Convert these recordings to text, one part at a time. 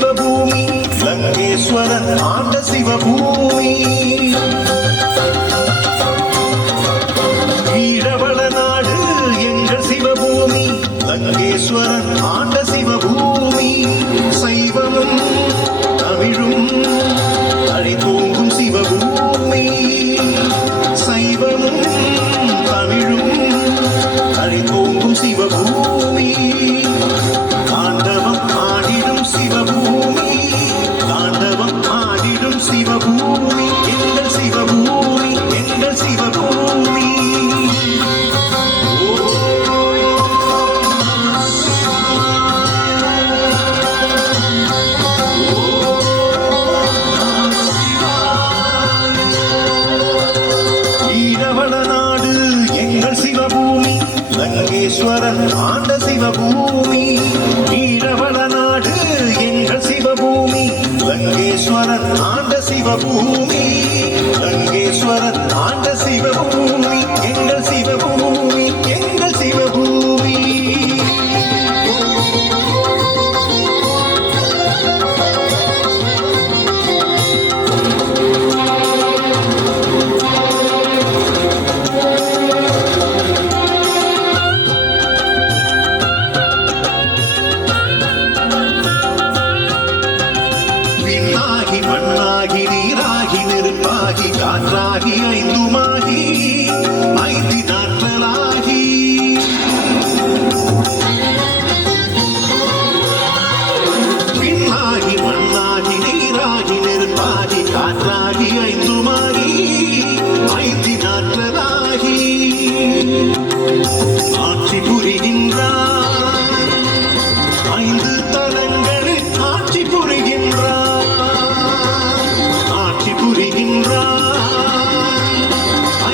சிவபூமி லங்கேஸ்வரன் ஆண்ட சிவபூமி. ஈழவள நாடு எங்கள் சிவபூமி லங்கேஸ்வரன் ஆண்ட சிவபூமி. சைவமும் தமிழும் தழைத்தோங்கும் சிவபூமி. சைவமும் தமிழும் தழைத்தோங்கும் சிவபூமி. தாண்டவம் ஆடிடும் சிவபூமி. தாண்டவம் ஆடிடும் சிவபூமி. எங்கள் சிவபூமி எங்கள் சிவபூமி. லங்கேஸ்வரன் ஆண்ட சிவபூமி. ஈழவள நாடு எங்கள் சிவபூமி லங்கேஸ்வரன் ஆண்ட சிவபூமி. லங்கேஸ்வரன் ஆண்ட சிவபூமி எங்கள் சிவபூமி எங்கள் சிவபூமி. மண்ணாகி நீராகி நெருப்பாகி காற்றாகி ஐந்துமாகி ஐந்து நாட்களாகி விண்ணாகி மண்ணாகி நீராகி நெருப்பாகி காற்றாகி ஐந்துமாகி ஐந்து நாட்களாகி ஆட்சி புரிகின்றார். ஐந்து தலங்களில் ஆட்சி புரிகின்றார்.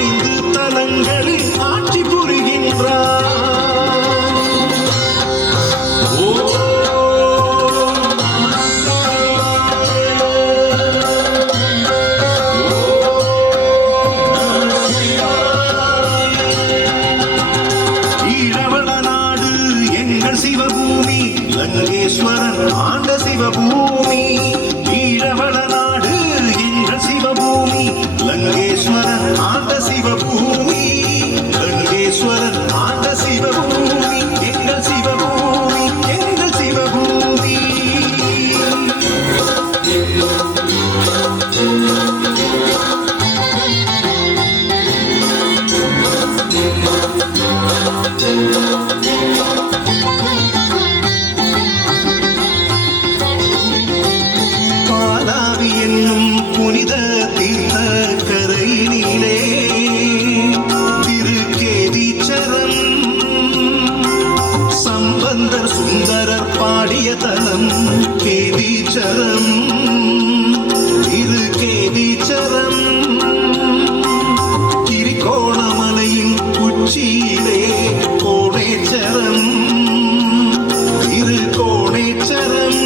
ஐந்து தலங்களில் ஆட்சி புரிகின்றார். ஈழவள நாடு எங்கள் சிவபூமி லங்கேஸ்வரன் ஆண்ட சிவபூமி. ஈழவள நாடு எங்கள் சிவபூமி லங்கேஸ்வரன் ஆண்ட சிவபூமி. லங்கேஸ்வரன் ஆண்ட சிவபூமி எங்கள் சிவபூமி எங்கள் சிவபூமி. பாலாவி என்னும் புனித தீர்த்த கரையினிலே திருக்கேதீச்சரம் சம்பந்தர் சுந்தரர் பாடிய தலம் கேதீச்சரம். திருக்கேதீச்சரம் கிரிகோணமலையின் உச்சியிலே கோணேச்சரம். திருக்கோணேச்சரம்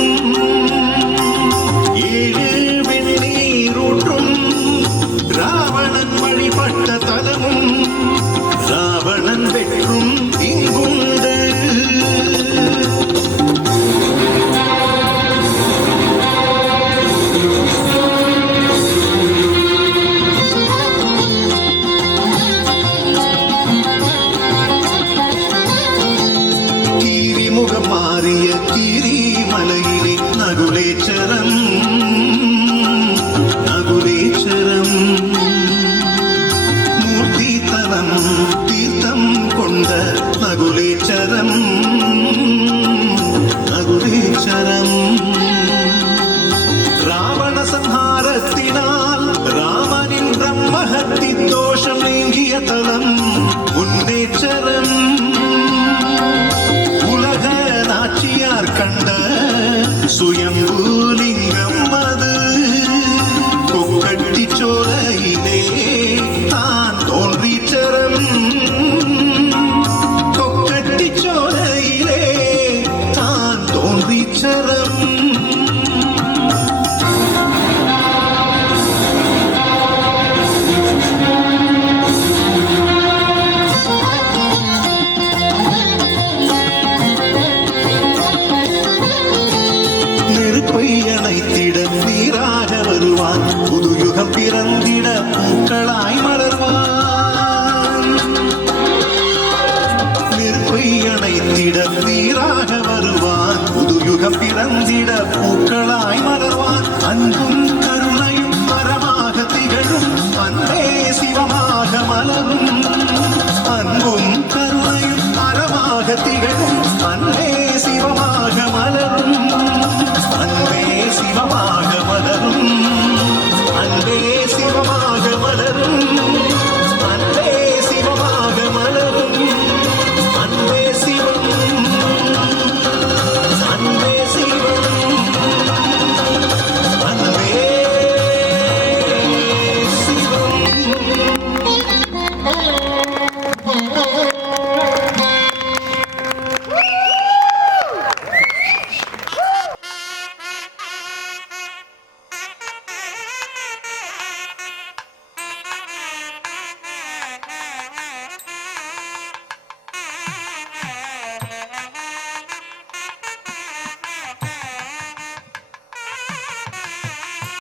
ஏழு வெந்நீரூற்றும் ராவணன் வழிபட்ட தலமும் ராவணன் வெற்றும் இங்குண்டு. கீரிமுகம் மாறிய கீரிமலையிலே நகுலேச்சரம். நகுலேச்சரம் மூர்த்தி தலம் தீர்த்தம் கொண்ட நகுலேச்சரம். நகுலேச்சரம் ராவண சம்ஹாரத்தினால் ராமனின் பிரம்மஹத்தி தோஷம் நீங்கிய தலம் முன்னேச்சரம். உலக நாச்சியார் கண்ட சுயம்பூலிங்கம் அது கொக்கட்டி சோலையிலே தான் தோன்றீச்சரம். கொக்கட்டி சோலையிலே தான் தோன்றீச்சரம். நெருப்பை இடத்தீராக வருவான் புதுயுகம் பிறந்திட பூக்களாய் மலர்வான் அன்பும் கருணையும் மரமாக திகழும் அன்பே சிவமாக மலரும் அன்பும் கருணையும் மரமாக திகழும் அன்பே